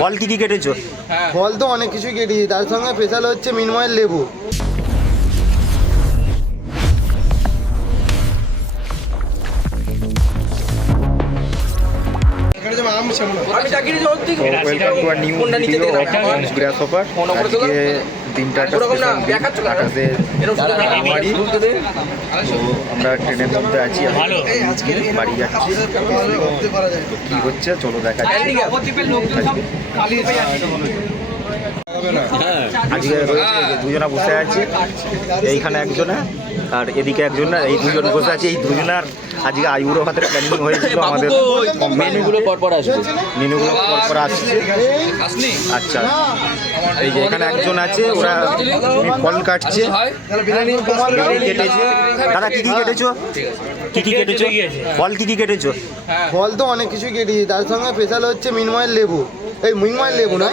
ফল কি কেটেছো? ফল তো অনেক কিছু কেটেছি, তার সঙ্গে স্পেশাল হচ্ছে মিনময়ের লেবু। দিনটা আমরা ট্রেনের মধ্যে আছি, বাড়ি যাচ্ছি। কি হচ্ছে চলো দেখা আজকে দুজনা বসে আছি, এইখানে একজনে আর এদিকে একজন, এই দুজন বসে আছে। এই দুজনার আজকে আইবুড়ো ভাতের প্ল্যানিং হয়েছিল আমাদের। মেনুগুলো পরপর আসছে, মেনুগুলো পরপর আসছে। আচ্ছা, এই যে এখানে একজন আছে, ওরা ফল কাটছে, কেটেছে। দাদা কি কি কেটেছো? কি কি কেটেছো? ফল কি কি কেটেছো? ফল তো অনেক কিছু কেটেছি, তার সঙ্গে স্পেশাল হচ্ছে মিনময়ের লেবু। এই মিনময়ের লেবু না,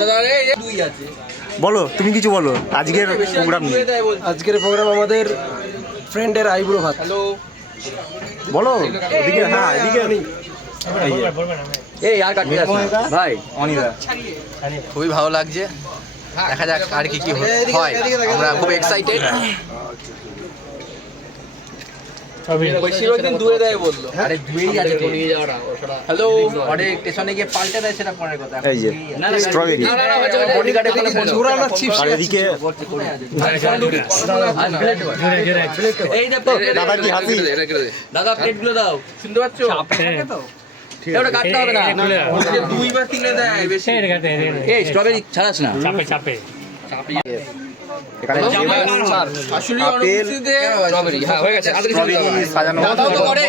বলো তুমি কিছু বলো আজকের প্রোগ্রাম নিয়ে। আজকের প্রোগ্রাম আমাদের ফ্রেন্ডের আইবুড়ো ভাত। বলো এদিকে, হ্যাঁ এদিকে। এই আর কাটতে আসছে ভাই অনিদা, খুবই ভালো লাগছে, দেখা যাক আর কি কি হয়। আমরা খুব এক্সাইটেড। বেশিরভাগ দূরে দেয় বললো, আরে দূরেই আছে তো নিয়ে যাওয়াটা। হ্যালো, আরে স্টেশনে গিয়ে পাল্টে দেয় সেটা পরের কথা। এই যে স্ট্রবেরি বডিগার্ডে কোনো বন্ধুরা চিপস আর এদিকে এই দেখো দাদা কি হাসি। দাদা প্লেটগুলো দাও, শুনতে পাচ্ছো? এটা কাটতে হবে না, দুইবার কিনে দেয় বেশি। এই স্ট্রবেরি ছাড়াস না, চাপে চাপে এখানে আসলে আপেল স্ট্রবেরি হ্যাঁ হয়ে গেছে। সাজানো হবে,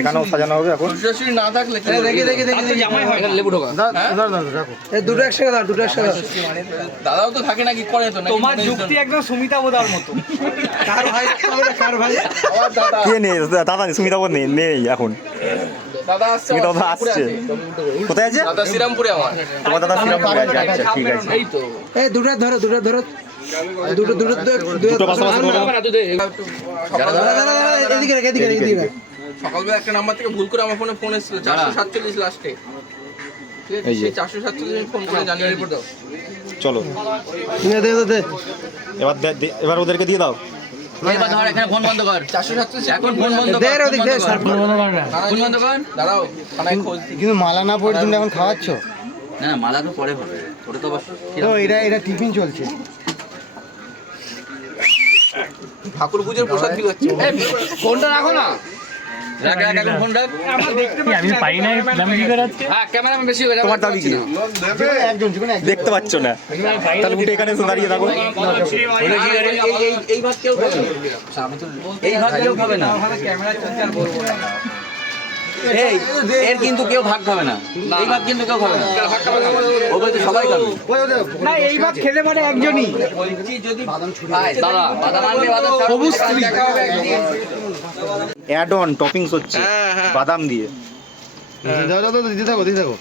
এখানেও সাজানো হবে। এখন না থাকলে দেখি দেখি দেখি জামাই হয় লেবু ঢোকা। এই দুটো একসাথে দাও, দুটো একসাথে দাও। দাদাও তো থাকে না, কি করে তো না? তোমার যুক্তি একদম সুমিতা বোদার মতো। কার ভাই? কার ভাই? আমার দাদা। কে নেই দাদা? সুমিতা নেই, নেই এখন। দাদা আসছে, সুমিতা আসছে। কোথায় আছে? দাদা শ্রীরামপুরে আমার। তোমার দাদা শ্রীরামপুরে আছে। আচ্ছা ঠিক আছে। এই তো এই দুটো ধরো, দুটো ধরো, দুটো দুটো দুটো পাশাপাশি ধরো। এদিকে রেখে, এদিকে রেখে, এদিকে। সকালবেলা একটা নাম্বার থেকে ভুল করে আমার ফোনে ফোন এসেছিল 447 লাস্টে। ঠিক আছে, সেই 447 ফোন করে জানিয়ে রিপোর্ট দাও। চলো এবার ওদেরকে দিয়ে দাও। এবার ধর এখানে ফোন বন্ধ কর। 447 এখন ফোন বন্ধ কর। দে ওদিক দে, ফোন বন্ধ কর। দাঁড়াও, থানায় খোঁজ দিই। কিন্তু মালা না পড়ে তুমি এখন খাওয়াচ্ছ? না না, মালা তো পরে হবে, ওটা তো বাস। তো এটা টিফিন চলছে। ঠাকুর পুজোর প্রসাদ কি হচ্ছে? ফোনটা রাখো না, রাখ রাখ, এখন ফোন রাখ। আমি পাই না, দাম কি করে আজকে? হ্যাঁ, ক্যামেরাম্যান বেশি হয়ে গেছে। তোমার দাবি কি? একজন দেখতে পাচ্ছ না, তাহলে উঠে এখানে এসে দাঁড়িয়ে থাকো। এই ভাত কেউ খাবে না, এই ভাত কেউ খাবে না। এই এর কিন্তু কেউ ভাগ খাবে না, এই ভাত কিন্তু কেউ খাবে না। ও বলতে সবাই খাবে না, এই ভাত খেতে পারে একজনই। বলছি যদি দাদা বাদাম আনবে, বাদাম সবুজ দেখা হবে একদিন। অ্যাড অন টপিংস হচ্ছে বাদাম দিয়ে। দাও দাও, দিতে থাকো, দিতে থাকো।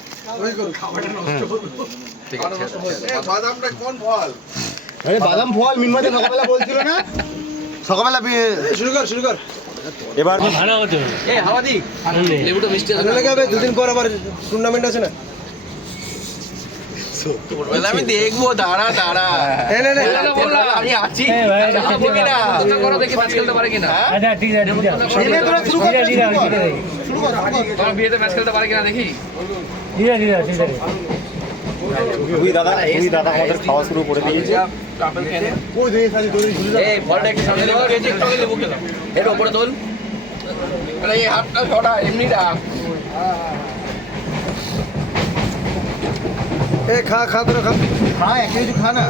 আরে বাদাম ফল মিনময় সকালবেলা বলছিল না? সকালবেলা শুরু কর, শুরু কর। এবার ভালো হতো। এই হাওয়াদি লেবুটা মিষ্টি আছে। ভালো হবে, দুদিন পর আবার টুর্নামেন্ট আছে না? বলে আমি দেখবো, দাঁড়া দাঁড়া। আমি আছি, বলি না করো, দেখি ম্যাচ খেলতে পারে কিনা। আচ্ছা ঠিক আছে, ঠিক আছে। শুরু কর, শুরু কর। তোমার বিয়েতে ম্যাচ খেলতে পারে কিনা দেখি। ঠিক আছে, ঠিক আছে, ঠিক আছে। দুই দাদা আমাদের খাওয়া শুরু করে দিয়েছে। এই বলটা একটু সামনে দাও, একটু আগে লেবু খেলো, এর উপরে তোল। আরে এই হাতটা ছড়া, এমনি রাখ। এ খা খা তোরা খা, খা এক কিছু খা না।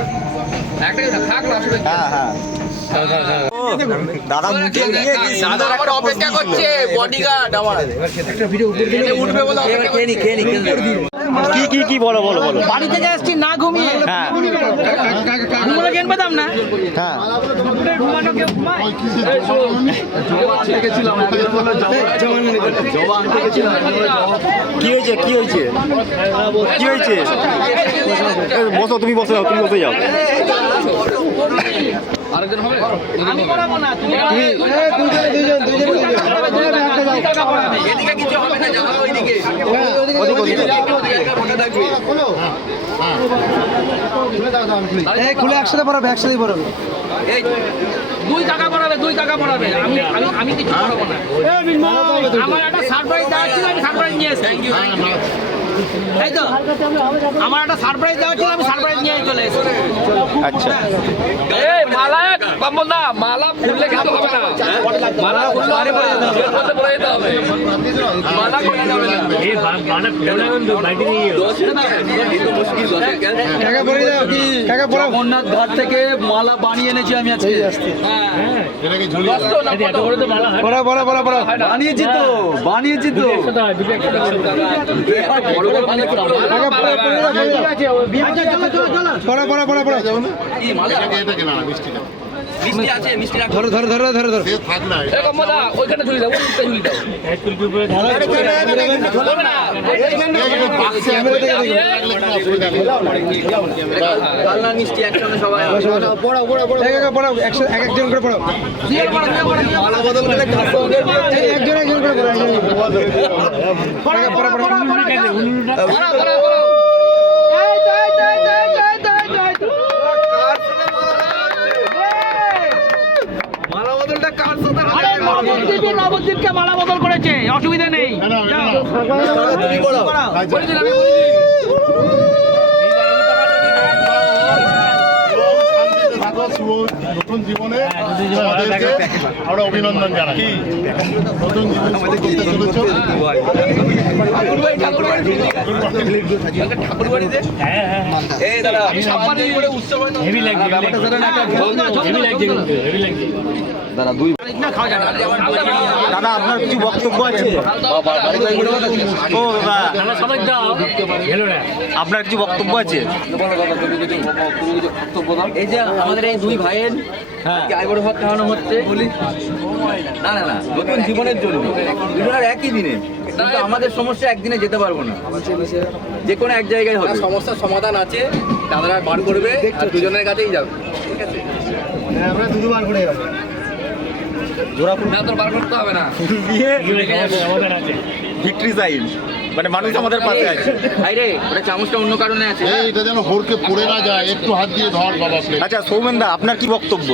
একটা কিছু থাক না, আসলে হ্যাঁ দাদা মুখে নিয়ে কি দাদা সুন্দর আমার একটা অপেক্ষা করছে, বডিগার্ড আমার। একটা ভিডিও উপরে দিলে উঠবে বলে অপেক্ষা করছে। কি বলো বাড়ি থেকে আসছি না ঘুমিয়ে। হ্যাঁ ঘুমোনো কেন পেতাম না? হ্যাঁ দুপুরে ঘুমানো কেউ ঘুমায়? কি হয়েছে বসো, তুমি বসে যাও। আরেকজন হবে আমি পড়াবো না, তুমি এদিকে কিছু হবে না, যাও ওইদিকে খুলে একসাথে পড়াবে, একসাথেই পড়াবে। এই 2 টাকা পড়াবে, 2 টাকা পড়াবে। আমি কিছু পড়াবো না। আমার একটা সারপ্রাইজ দেওয়া ছিল, আমি সারপ্রাইজ নিয়ে এসেছি। থ্যাংক ইউ তাই তো আমার একটা সারপ্রাইজ দেওয়া ছিল, আমি সারপ্রাইজ নিয়ে চলে এসেছি। আচ্ছা এই মালা বাম্বল না, মালা খুললে কিন্তু হবে না, মালা খুললে আরে পড়ে যেতে হবে, পড়ে যেতে হবে, মালা খুলে যাবে না। এই বানা ফেলে কিন্তু বাইরে নিয়ে কিন্তু মুশকিল দশের কেন কাকা পড়ে যাও কি? কাকা পড়াও। জগন্নাথ ঘাট থেকে মালা বানিয়ে এনেছি আমি আজকে। হ্যাঁ কষ্ট না, এত বড় তো মালা হয় পড়াও, পড়াও, পড়াও, পড়াও। বানিয়েছি তো, বানিয়েছি তো। দুটো একটা বড় বড় মালা একটু কাকা পড়াও, পড়ে যাও, পড়াও। পড়াও, পড়াও, পড়াও, পড়াও। কি মালা? মিষ্টি আছে, মিষ্টি রাখো। ধরো, ধরো, ধরো, ধরো, ধরো। এই কম্বলা ওইখানে ঝুলি দাও, ওইখানে ঝুলি দাও। এক কুলকি উপরে ঢালা হবে না, কালনা মিষ্টি একসঙ্গে সবাই হবে। পড়াও, পড়াও, পড়াও। কাকা পড়াও, এক একজন করে পড়াও। মালা বদল করে একজন একজন করে পড়াও। কাকা পড়াও, পড়াও। আরে নবদ্বীপকে মালা বদল করেছে, অসুবিধা নেই। তুমি পড়াও। নতুন জীবনে আমাদেরকে আমরা অভিনন্দন জানাই। নতুন জীবন শুরু করতে চলেছো। হ্যাঁ হ্যাঁ এই দাদা সম্মানে করে উৎসব হয় না। হেভি লাগছে হেভি লাগছে হেভি লাগছে দাদা দুই দাদা আপনার কিছু বক্তব্য আছে? ও দাদা তাহলে সবাই দাও গেল না আপনার কিছু বক্তব্য আছে? এই যে আমাদের এই দুই ভাইয়ের আইবুড়ো ভাত খাওয়ানো হচ্ছে, বলি না না না, নতুন জীবনের জন্য দুজনের একই দিনে, কিন্তু আমাদের সমস্যা একদিনে যেতে পারবো না, যে কোনো এক জায়গায় হবে। সমস্যার সমাধান আছে, দাদারা বার করবে আর দুজনের কাছেই যাবে, ঠিক আছে? আমরা দুবার করে যাবো। না তোর বার করতে হবে না। দিয়ে আমাদের আছে ভিক্টরি সাইন, মানে মানুষ আমাদের পাশে আছে। ভাই রে, ওটা চামচটা অন্য কারণে আছে। এটা যেন হোরকে পড়ে না যায়, একটু হাত দিয়ে ধর বাবা প্লেট। আচ্ছা সৌমেন দা আপনার কি বক্তব্য?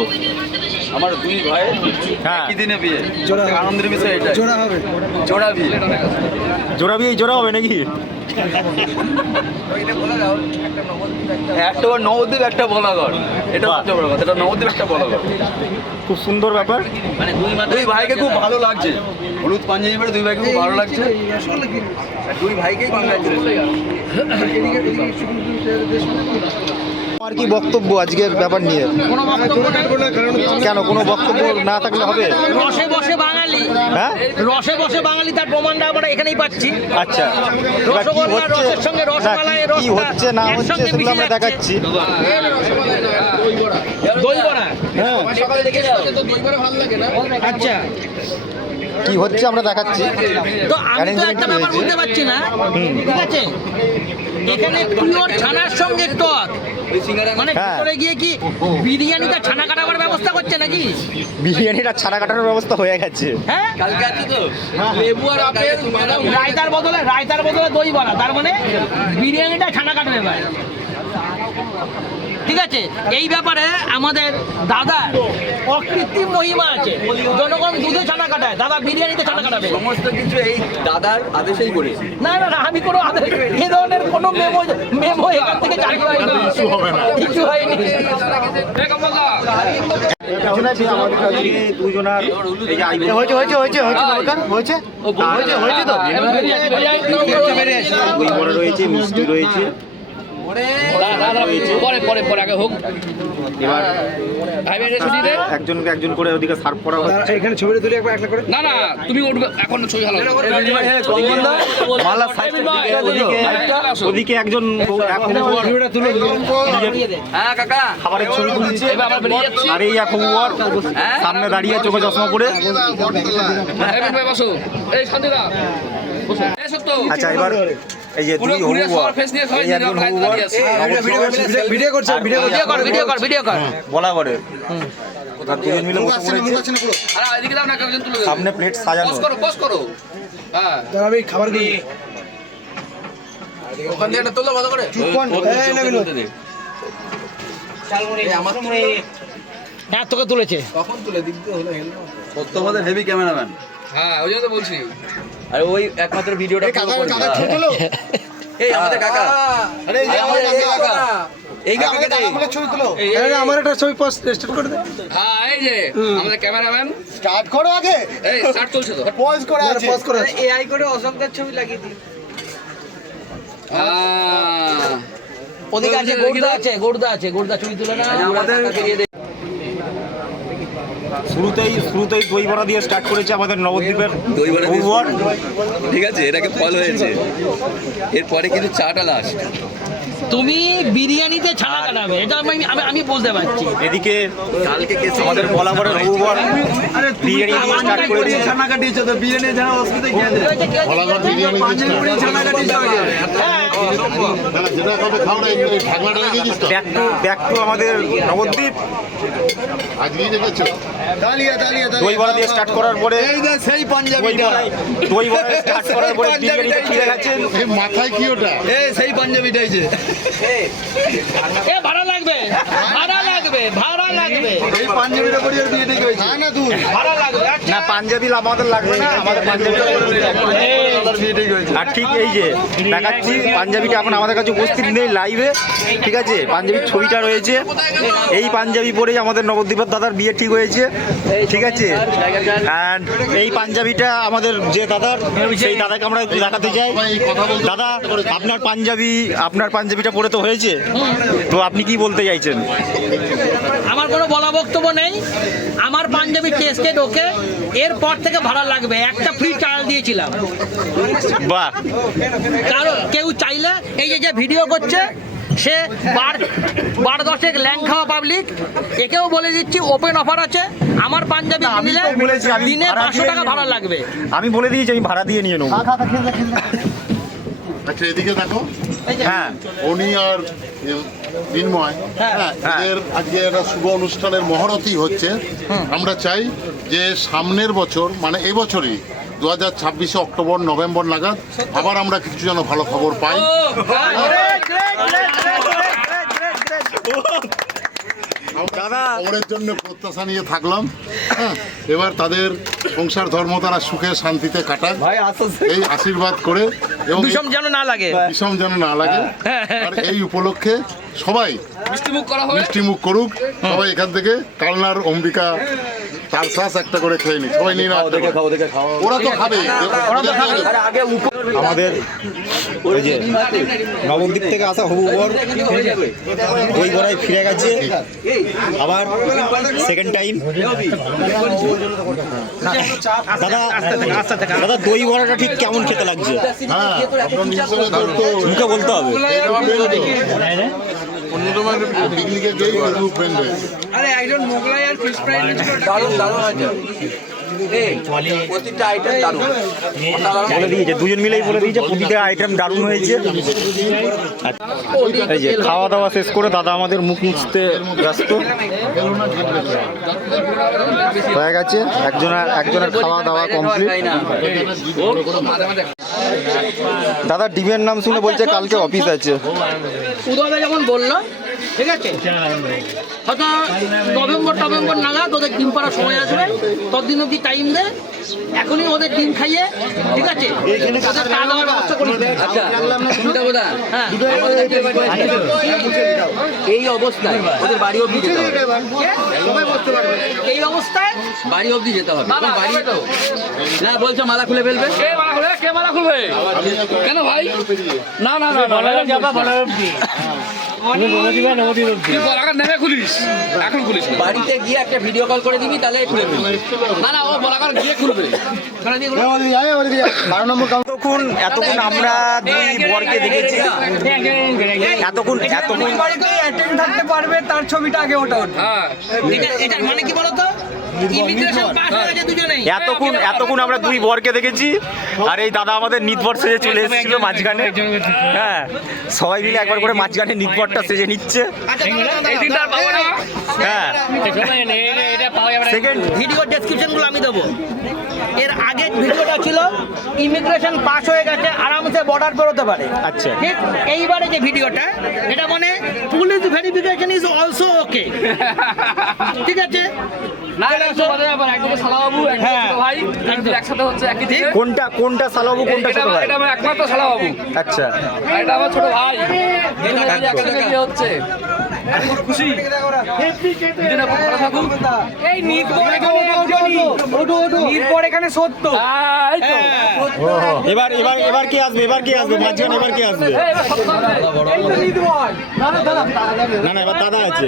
আমার দুই ভাই হ্যাঁ একই দিনে বিয়ে, আনন্দের বিষয় এটা। জোড়া হবে। জোড়া বিয়ে। জোড়া বিয়ে জোড়া হবে নাকি? একটা নবদ্বীপ, একটা বলাগড়, এটা বাহ। সবচেয়ে বড় কথা, এটা নবদ্বীপ, একটা বলাগড়। খুব সুন্দর ব্যাপার। মানে দুই ভাইকে খুব ভালো লাগছে, হলুদ পাঞ্জাবি পরে দুই ভাইকে খুব ভালো লাগছে, আর দুই ভাইকেই কংগ্রাচুলেশন। আর কি বক্তব্য আজকের ব্যাপার নিয়ে? কোনো বক্তব্য নেই। কেন কোনো বক্তব্য না থাকলে হবে? রসে বসে বাঙালি, হ্যাঁ রসে বসে বাঙালি, তার প্রমাণটা আমরা এখানেই পাচ্ছি। আচ্ছা এবার কি রসগোল্লা হচ্ছে রসের সঙ্গে না, রসমালাই, কি হচ্ছে না হচ্ছে একসঙ্গে সেগুলো আমরা মিশে যাচ্ছে। দেখাচ্ছি। দই বড়া, হ্যাঁ সকালে দেখে যাও। আচ্ছা। কি হচ্ছে আমরা দেখাচ্ছি। তো আমি তো Arrangement একটা কি ব্যাপার হয়েছে? বুঝতে পারছি না, ঠিক আছে? এখানে পিওর ছানার সঙ্গে টক, ওই সিঙ্গারা মানে হ্যাঁ। ভিতরে গিয়ে কি বিরিয়ানিটা ছানা কাটাবার ব্যবস্থা করছে নাকি? বিরিয়ানিটা ছানা কাটানোর ব্যবস্থা হয়ে গেছে। হ্যাঁ, কালকে আছে তো লেবু আর আপেল, রায়তার বদলে দই বড়া, তার মানে বিরিয়ানিটা ছানা কাটবে ভাই। ঠিক আছে, এই ব্যাপারে আমাদের দাদার অকৃত্রিম মহিমা আছে। জনগণ দুধে ছানা কাটায়, দাদা বিরিয়ানিতে ছানা কাটাবে। সমস্ত কিছু এই দাদার আদেশেই করেছি। না না না, আমি কোনো আদেশ, এ ধরনের কোনো মেমো এখান থেকে চালু হয়নি, কিছু হয়নি। দুজনার এই যে আইবুড়ো হয়েছে, হয়েছে, হয়েছে, হয়েছে, দরকার হয়েছে, হয়েছে, হয়েছে তো। দই বড়া রয়েছে, মিষ্টি রয়েছে। পরে পরে আগে হোক। এবার ভাই ভাই ছুটি দে। একজন করে ওদিকে সার্ভ করা হচ্ছে। এখানে ছবিটা তুলি একবার একটা করে। না না, তুমি উঠবে এখন, ছবি ভালো। মালা সাইড ওদিকে একজন ভিডিওটা তুলো। হ্যাঁ কাকা, খাবারের ছবি তুলছে। এবার আমরা বেরিয়ে যাচ্ছি। আর এই এখন সামনে দাঁড়িয়ে চোখে চশমা পরে। ভাই বসো, এই শান্তিদা বসো। এই সত্য, আচ্ছা এবার এই যে দুই হবু বর, এই একজন হবু বর ভিডিও করছে, ভিডিও করছে। ভিডিও কর, ভিডিও কর, ভিডিও কর। বলা করে আর দুজন মিলে মুখ বসে আসছে না, মুখ পড়েছে। আসছে না পুরো। আরে এদিকে দাও না, কাগজ তুলে দাও। সামনে প্লেট সাজানো। পজ করো হ্যাঁ আমি খাবার দিই। ওখান থেকে একটা তোলো ভালো করে চুপ কর। এই না বিনোদ। আমার হ্যাঁ তোকে তুলেছে। কখন তুলে দিতে হলো সত্য আমাদের হেভি ক্যামেরাম্যান। হ্যাঁ ওই জন্য তো বলছি। আরে ওই একমাত্র ভিডিওটা এই কাকা কাকা ছোট হলো। এই আমাদের কাকা। আরে এই যে আমাদের কাকা। এই কাকাকে দেই। আমাকে ছবি তুলো। আরে আমার একটা ছবি পোস্ট স্টার্ট করে দে। হ্যাঁ এই যে আমাদের ক্যামেরাম্যান। স্টার্ট করো আগে। এই স্টার্ট চলছে তো। পজ করে আছে। পজ করে। এআই করে অশোকদার ছবি লাগিয়ে দিই। ওদিকে আছে গোর্দা আছে গোর্দা ছবি তুলে না আমাদের শুরুতেই দই বড়া দিয়ে স্টার্ট করেছে আমাদের নবদ্বীপের দই বড়া দিয়ে বড়। ঠিক আছে, এটাকে ফল হয়েছে। এরপরে কিন্তু চাটা লাস্ট। তুমি বিরিয়ানিতে ছানা কাটাবে, এটা আমি বুঝতে পারছি। এদিকে কালকে কে আমাদের বলাবরের রবিবার বিরিয়ানি দিয়ে স্টার্ট করেছে। ছানা কাটিয়েছো তো বিরিয়ানি জানা অসুবিধা কি আছে? বলাগড় বিরিয়ানি দিচ্ছে ছানা কাটিয়েছো না, যেটা খাবে খাও না, এই ঢাকনাটা লাগিয়ে দিস তো ব্যাক টু আমাদের নবদ্বীপ আজকেই দেখেছো দই বড়া দিয়ে স্টার্ট করার পরে এই যে সেই পাঞ্জাবিটা। দই বড়া স্টার্ট করার পরে বিরিয়ানিতে ফিরে গেছেন। এই মাথায় কি ওটা? এই সেই পাঞ্জাবিটাই যে এ ভাড়া লাগবে এই পাঞ্জাবিটা পরে আর বিয়ে দেখে হয়েছে। না দুধ। ভাড়া লাগবে। আচ্ছা না পাঞ্জাবি আমাদের লাগবে না, আমাদের পাঞ্জাবিটা আর ঠিক এই যে দেখাচ্ছি পাঞ্জাবিটা এখন আমাদের কাছে উপস্থিত নেই লাইভে, ঠিক আছে? পাঞ্জাবির ছবিটা রয়েছে। এই পাঞ্জাবি পরেই আমাদের নবদ্বীপের দাদার বিয়ে ঠিক হয়েছে, ঠিক আছে? অ্যান্ড এই পাঞ্জাবিটা আমাদের যে দাদার, সেই দাদাকে আমরা একটু দেখাতে চাই। দাদা আপনার পাঞ্জাবিটা পরে তো হয়েছে, তো আপনি কি বলতে চাইছেন? আমার কোনো বলা বক্তব্য নেই। আমার পাঞ্জাবি টেস্টেড ওকে, এরপর থেকে ভাড়া লাগবে। একটা ফ্রি ট্রায়াল দিয়েছিলাম, বাহ, কারণ কেউ চাইলে এই যে ভিডিও করছে সে বার দশেক ল্যাং খাওয়া পাবলিক, একেও বলে দিচ্ছি ওপেন অফার আছে। আমার পাঞ্জাবি আমি নিলে তো বলেছি, আমি দিনে ভাড়া 500 দিয়ে টাকা ভাড়া লাগবে। আমি বলে দিয়েছি আমি ভাড়া দিয়ে নিয়ে নেবো। আচ্ছা এদিকে দেখো, হ্যাঁ উনি আর মিন্ময়, হ্যাঁ। এদের আজকে একটা শুভ অনুষ্ঠানের মহরতই হচ্ছে। আমরা চাই যে সামনের বছর মানে এবছরই 2026 অক্টোবর নভেম্বর নাগাদ আবার আমরা কিছু যেন ভালো খবর পাই। দাদা খবরের জন্য প্রত্যাশা নিয়ে থাকলাম। হ্যাঁ, এবার তাদের সংসার ধর্ম তারা সুখে শান্তিতে কাটাক, এই আশীর্বাদ করে, এবং বিষম যেন না লাগে। বিষম যেন না লাগে। আর এই উপলক্ষে সবাই মিষ্টি মুখ করুক। সবাই এখান থেকে কালনার অম্বিকা তার শ্বাস একটা করে খেয়ে নি, সবাই নিয়ে নাও। ওরা তো খাবে, আমাদের ওই যে নবদ্বীপ থেকে আসা হবু বর দই বড়ায় ফিরে গেছে আবার সেকেন্ড টাইম। দাদা দই বড়াটা ঠিক কেমন খেতে লাগছে? হ্যাঁ, আপনার হিসেবে তো মুখে বলতে হবে। পিকনিকে গিয়ে ফেসবুক ফ্রেন্ড আরে একজন মোগলাই আর ফিশ ফ্রাই দারুণ আছে। এই প্রতিটা আইটেম দারুণ। বলে দিয়েছে, দুজন মিলেই বলে দিয়েছে প্রতিটা আইটেম দারুণ হয়েছে। এই যে খাওয়া দাওয়া শেষ করে দাদা আমাদের মুখ মুছতে ব্যস্ত হয়ে গেছে। একজনের খাওয়া দাওয়া কমপ্লিট। দাদা ডিমের নাম শুনে বলছে কালকে অফিস আছে। উদয়দা যেমন বললো, ঠিক আছে, হয়তো নভেম্বর নাগাদ ওদের ডিম পাড়ার সময় আসবে, ততদিন অব্দি টাইম দে। এখনই ওদের ডিম খাইয়ে, ঠিক আছে, ওদের খাওয়া দাওয়ার ব্যবস্থা করে দিই। আচ্ছা সুবিধা বোধা হ্যাঁ, এই অবস্থায় ওদের বাড়ি অবধি যেতে হবে। এই অবস্থায় বাড়ি অবধি যেতে হবে। এবং বাড়ি না বলছে মালা খুলে ফেলবে। কে মালা খুলবে? কেন ভাই? না বলার যাবা বলার অবধি। তুমি নবদ্বীপ অবধি। বলাকার নেমে খুলিস, এখন খুলিস না। বাড়িতে গিয়ে একটা ভিডিও কল করে দিবি, তাহলে খুলে ফেলবে। না ও বলাকার গিয়ে খুলবে। এতক্ষণ আমরা দুই বরকে দেখেছি। এতক্ষণ থাকতে পারবে তার ছবিটা আগে ওটা। এটার মানে কি বলতো, ইমিগ্রেশন পাস হয়ে গেছে দুজনেই। এতক্ষণ আমরা দুই বরকে দেখেছি, আর এই দাদা আমাদের নিতবর সেজে চলে এসেছিল মাঝখানে। হ্যাঁ, সবাই মিলে একবার করে মাঝখানে নিতবরটা সেজে নিচ্ছে। আচ্ছা, দাঁড়াও, এই দিনটা আর পাবো না। হ্যাঁ, সেকেন্ড ভিডিও ডেসক্রিপশনগুলো আমি দেবো। এর আগের ভিডিওটা ছিল ইমিগ্রেশন পাস হয়ে গেছে, আরামসে বর্ডার বেরোতে পারে। আচ্ছা। ঠিক এইবারে যে ভিডিওটা, এটা মানে পুলিশ ভেরিফিকেশন ইজ অলসো ওকে। ঠিক আছে, না এটা তোমাদের আবার একদম শালাবাবু, একদম হ্যাঁ। ছোট ভাই, একদম একসাথে হচ্ছে একই দিনে। কোনটা সালাবু, কোনটা এটা ছোট ভাই? এটা আমার একমাত্র শালাবাবু, আচ্ছা, আর এটা আমার ছোট ভাই। দুজনে মিলে একসাথে বিয়ে হচ্ছে। আমি খুব খুশি। দুজনে খুব ভালো থাকুক। এই নির্ভর এখানে সত্য। এই তো। এবার কি আসবে? মাঝখানে এবার কি আসবে? এই এবার সত্য হবে। না, এবার দাদা আছে।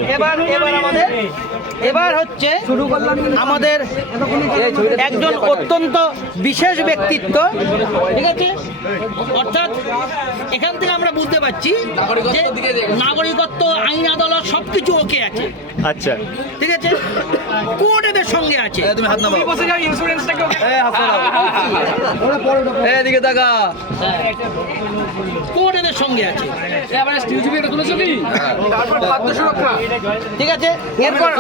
এবার হচ্ছে আমাদের একজন অত্যন্ত বিশেষ ব্যক্তিত্ব। ঠিক আছে, অর্থাৎ এখান থেকে আমরা বুঝতে পারছি যে নাগরিকত্ব, আইন আদালত সবকিছু ওকে আছে। আচ্ছা, ঠিক আছে, কোর্ট এদের সঙ্গে আছে। তুমি হাত নামাও। বসে যাও, ইন্স্যুরেন্সটাকে এদিকে তাকা। কোর্ট এদের সঙ্গে আছে। এবার স্টিউজিবি এটা তুলেছো কি? তারপর খাদ্য সুরক্ষা। ঠিক আছে, এরপর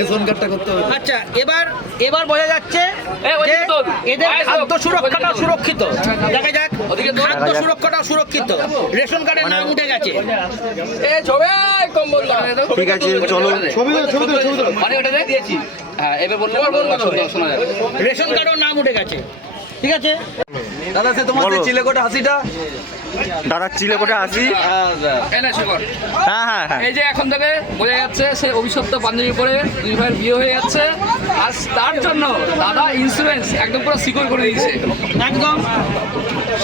রেশন কার্ডটা করতে হবে। আচ্ছা, এবার বোঝা যাচ্ছে এই, ওদিকে যে তোল। এদের আয়, খাদ্য সব। সুরক্ষাটা সুরক্ষিত। দেখা যাক, ওদিকে তোল। খাদ্য সুরক্ষাটা সুরক্ষিত, রেশন কার্ডের নাম উঠে গেছে। এই ছবে কম্বল দাও। ঠিক আছে, চলো। মানে ওটা দিয়েছি। হ্যাঁ, এবার বললে শোনা যাবে। রেশন কার্ডের নাম উঠে গেছে। ঠিক আছে, দাদা সে তোমার বলো। চিলেকোটা হাসিটা। দাদা চিলেকোটে আসি। এই না শেখর। হ্যাঁ। এই যে এখন থেকে বোঝা যাচ্ছে সে অভিশপ্ত পাঞ্জাবি পরে দুই ভাইয়ের বিয়ে হয়ে যাচ্ছে, আর তার জন্য দাদা ইন্স্যুরেন্স একদম পুরো সিকিউর করে দিয়েছে। একদম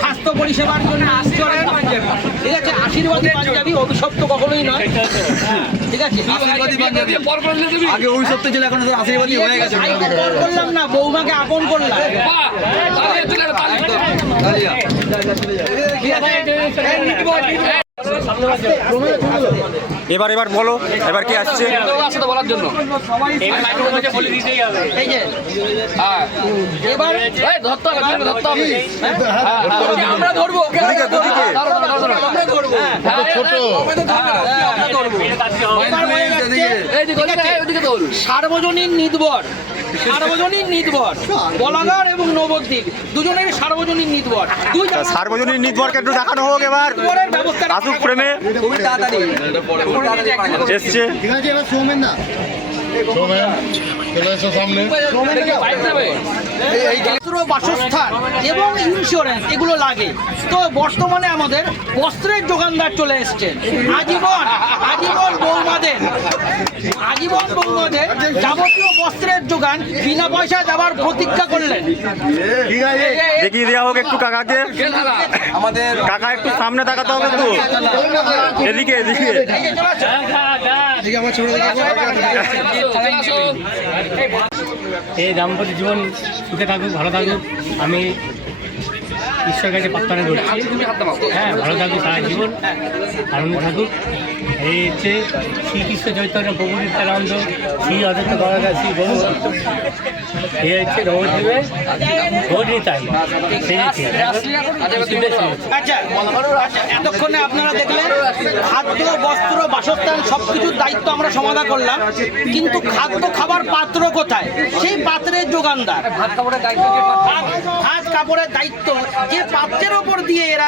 স্বাস্থ্য পরিষেবার জন্য ইন্স্যুরেন্স। ঠিক আছে, আশীর্বাদী পাঞ্জাবি, অভিশপ্ত কখনোই নয়। ঠিক আছে, আশীর্বাদী পাঞ্জাবি। পর করে দিলে তুমি। আগে অভিশপ্ত ছিল, এখন তো আশীর্বাদী হয়ে গেছে। আইকে কল করলাম না, বৌমাকে আপন করলাম। বাহ! তাহলে তুলে দাও, তাহলে। তালিয়া। এবার বলো, এবার কি আসছে? কেউ আসে তো বলার জন্য। এই যে হ্যাঁ। এবার এই ধরতে হবে, তুমি ধরতে হবে। আমরা ধরবো, ওকে ওদিকে। ধরো, ধরো। আমরা ধরবো। ছোট আমরা ধরবো। এবার হয়ে যাচ্ছে এই দিকে, ওদিকে তোল। সার্বজনীন নিদবর, বলাগার এবং নবদ্বীপ দুজনের সার্বজনীন নিদবর। দুই সার্বজনীন নির্ভরকে একটু দেখানো হোক এবার। নিদবরের ব্যবস্থা আসুক ফ্রেমে। খুবই তাড়াতাড়ি। এসছে। ঠিক আছে, এবার সৌমেন না চলে এসো সামনে। বাইক যাবে। বস্ত্র, বাসস্থান এবং ইন্স্যুরেন্স এগুলো লাগে। তো বর্তমানে আমাদের বস্ত্রের যোগানদার চলে এসছেন। আজীবন বৌমাদের যাবতীয় বস্ত্রের যোগান বিনা পয়সা দেওয়ার প্রতিজ্ঞা করলেন। ঠিক আছে, দেখিয়ে দেওয়া হোক একটু কাকাকে। কে ধারা? আমাদের কাকা একটু সামনে তাকাতে হবে তো। এদিকে। এই যে চলে আসো। চলে আসো। এই দাম্পত্য জীবন সুখে থাকুক, ভালো থাকুক, আমি ঈশ্বরের কাছে প্রার্থনা করছি। তুমি হাত দাও। হ্যাঁ, ভালো থাকুক, সারা জীবন আনন্দ থাকুক। এই হচ্ছে শ্রীকৃষ্ণ চৈতন্য প্রভু নিত্যানন্দ, শ্রী অদ্বৈত গদাধর, শ্রী গৌর ভক্ত। এই হচ্ছে নবদ্বীপের গৌরীতাই সেজেছে। আচ্ছা, এতক্ষণে আপনারা দেখলেন খাদ্য, বস্ত্র, বাসস্থান সবকিছুর দায়িত্ব আমরা সমাধা করলাম, কিন্তু খাদ্য খাবার পাত্র কোথায়? সেই পাত্রের যোগানদার। ভাত কাপড়ের দায়িত্ব যে পাত্রের ওপর দিয়ে এরা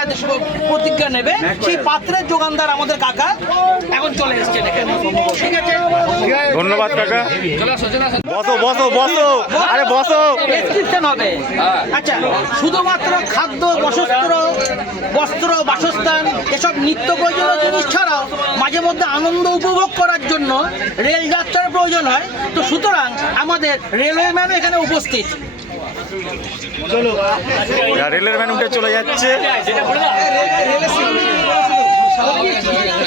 প্রতিজ্ঞা নেবে, সেই পাত্রের যোগানদার আমাদের কাকা এখন চলে এসছেন এখানে। ঠিক আছে, ধন্যবাদ কাকা। চলে আসো, চলে আসো। বসো। আরে বসো। প্রেসক্রিপশন হবে। আচ্ছা, শুধুমাত্র খাদ্য, বস্ত্র, বাসস্থান এসব নিত্য প্রয়োজনীয় জিনিস ছাড়াও মাঝে মধ্যে আনন্দ উপভোগ করার জন্য রেল যাত্রার প্রয়োজন হয়। তো সুতরাং আমাদের রেলওয়ে ম্যান এখানে উপস্থিত। রেলের ভ্যান উঠে চলে যাচ্ছে।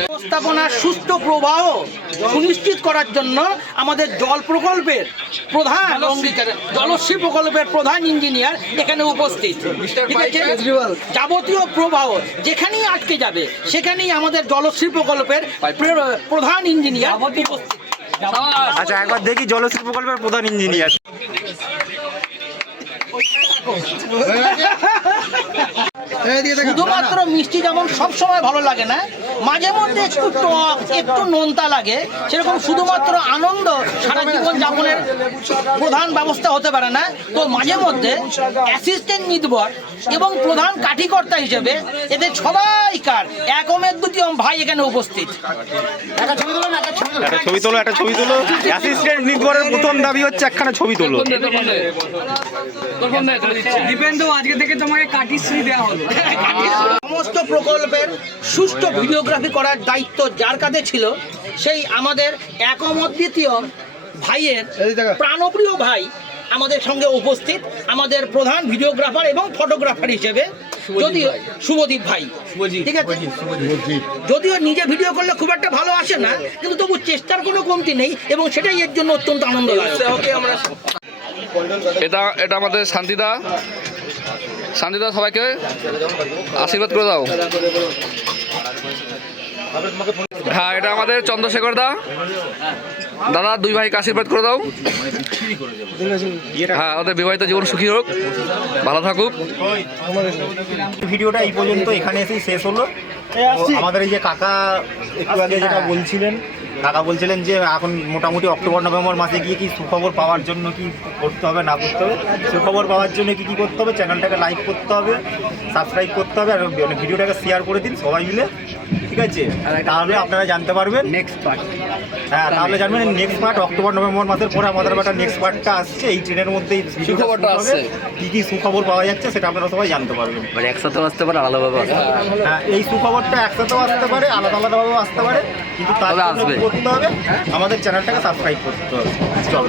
ব্যবস্থাপনার সুষ্ঠু প্রবাহ সুনিশ্চিত করার জন্য আমাদের জলশ্রী প্রকল্পের প্রধান ইঞ্জিনিয়ার এখানে উপস্থিত। ঠিক আছে, যাবতীয় প্রবাহ যেখানেই আটকে যাবে সেখানেই আমাদের জলশ্রী প্রকল্পের প্রধান ইঞ্জিনিয়ার উপস্থিত। আচ্ছা একবার দেখি জলশ্রী প্রকল্পের প্রধান ইঞ্জিনিয়ার। শুধুমাত্র মিষ্টি যেমন সব সময় ভালো লাগে না, মাঝে মধ্যে একটু টক একটু নোনতা লাগে, সেরকম শুধুমাত্র আনন্দ সারা জীবন যাপনের প্রধান ব্যবস্থা হতে পারে না। তো মাঝে মধ্যে অ্যাসিস্ট্যান্ট মিতবর এবং প্রধান কাঠিকর্তা হিসেবে এদের সবাইকার এক ওমের দুটি ভাই এখানে উপস্থিত। একটা ছবি তোলো, একটা ছবি তোলো। অ্যাসিস্ট্যান্ট নির্ভরের প্রথম দাবি হচ্ছে একখানা ছবি তোলো। আজকে থেকে তোমাকে কাটিশ্রী দেওয়া হলো। সমস্ত প্রকল্পের সুষ্ঠু ভিডিওগ্রাফি করার দায়িত্ব যার কাঁধে ছিল, সেই আমাদের একমদ্বিতীয় ভাইয়ের প্রাণপ্রিয় ভাই আমাদের সঙ্গে উপস্থিত, আমাদের প্রধান ভিডিওগ্রাফার এবং ফটোগ্রাফার হিসেবে যদিও শুভদীপ ভাই। ঠিক আছে, যদিও নিজে ভিডিও করলে খুব একটা ভালো আসে না, কিন্তু তবু চেষ্টার কোনো কমতি নেই এবং সেটাই এর জন্য অত্যন্ত আনন্দ লাগে। এটা আমাদের শান্তিদা। শান্তিদা সবাইকে আশীর্বাদ করে দাও। হ্যাঁ, এটা আমাদের চন্দ্রশেখর দা। দাদা দুই ভাইকে আশীর্বাদ করে দাও। হ্যাঁ, ওদের বিবাহিত জীবন সুখী হোক, ভালো থাকুক। ভিডিওটা এই পর্যন্ত এখানে এসেই শেষ হলো। আমাদের এই যে কাকা একটু আগে যেটা বলছিলেন, কাকা বলছিলেন যে এখন মোটামুটি অক্টোবর নভেম্বর মাসে গিয়ে কি সুখবর পাওয়ার জন্য কি করতে হবে না করতে হবে। সুখবর পাওয়ার জন্য কি কি করতে হবে, চ্যানেলটাকে লাইক করতে হবে, সাবস্ক্রাইব করতে হবে, আর ভিডিওটাকে শেয়ার করে দিন সবাই মিলে। ঠিক আছে, তাহলে আপনারা জানতে পারবেন নেক্সট পার্ট। হ্যাঁ, তাহলে জানবেন নেক্সট পার্ট অক্টোবর নভেম্বর মাসের পরে আমাদের একটা নেক্সট পার্টটা আসছে। এই ট্রেনের মধ্যেই সুখবরটা আসছে, কী কী সুখবর পাওয়া যাচ্ছে সেটা আপনারা সবাই জানতে পারবেন। মানে একসাথে আসতে পারে, আলাদাভাবে আসতে পারে। হ্যাঁ, এই সুখবরটা একসাথেও আসতে পারে, আলাদা আলাদাভাবেও আসতে পারে, কিন্তু তার জন্য কি করতে হবে, আমাদের চ্যানেলটাকে সাবস্ক্রাইব করতে হবে। চলো।